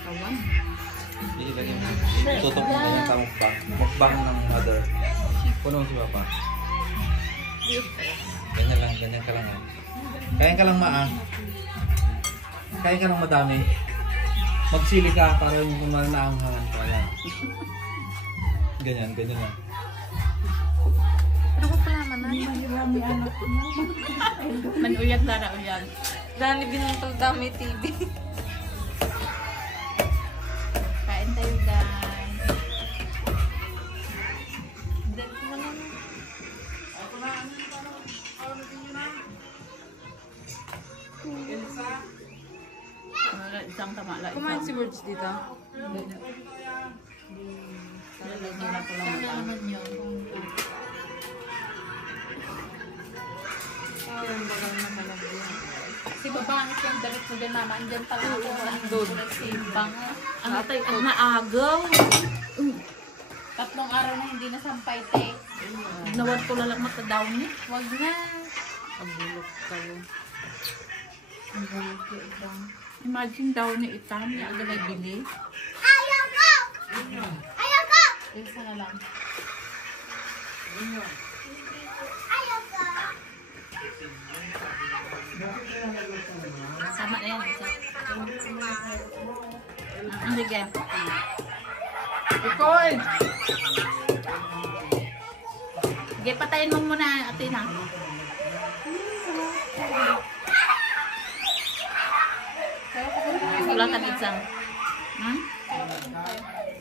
Kawan. Ilagay mo. Tutok mo ganyan ka mukbang. Mukbang ng mother. Punong si Papa. Ganyan ka lang. Kain ka lang kain ka lang madami. Magsili ka para yung naanghangan pa yan. Ganyan lang. Pero ko pala manan. Manuyag na uyag. Dani binutol dami TV. Kain tayo guys. Isang tama lang. Kumain si Words dito. Si babangis yung dalit mo din naman. Diyan pala ako nandun. Simbang. Ang naagaw. 3 araw na hindi nasampay te. Nawad ko lang mata-down niya. Wag na. Ang bulok kayo. Ang bulok ko ibang. Imagine daw ni Itan, yung aga nagbili. Ayaw ko! Isa na lang. Ayaw ko! Sama na yan. Isa. Sige. Record! Sige, patayin mo muna, Atina. Wala ka isang. Ha?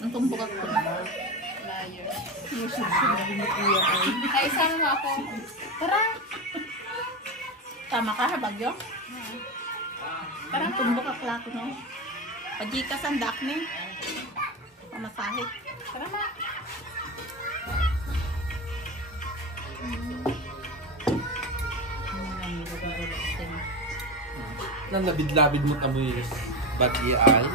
Ang tumbok ako. Ay, isama mo ako. Tara! Tama ka, Bagyo? Tara, tumbok ako lahat, no? Pajikas ang dak ni. Pamasahit. Tara na. Nang labid-labid mo tamoy ba't ial?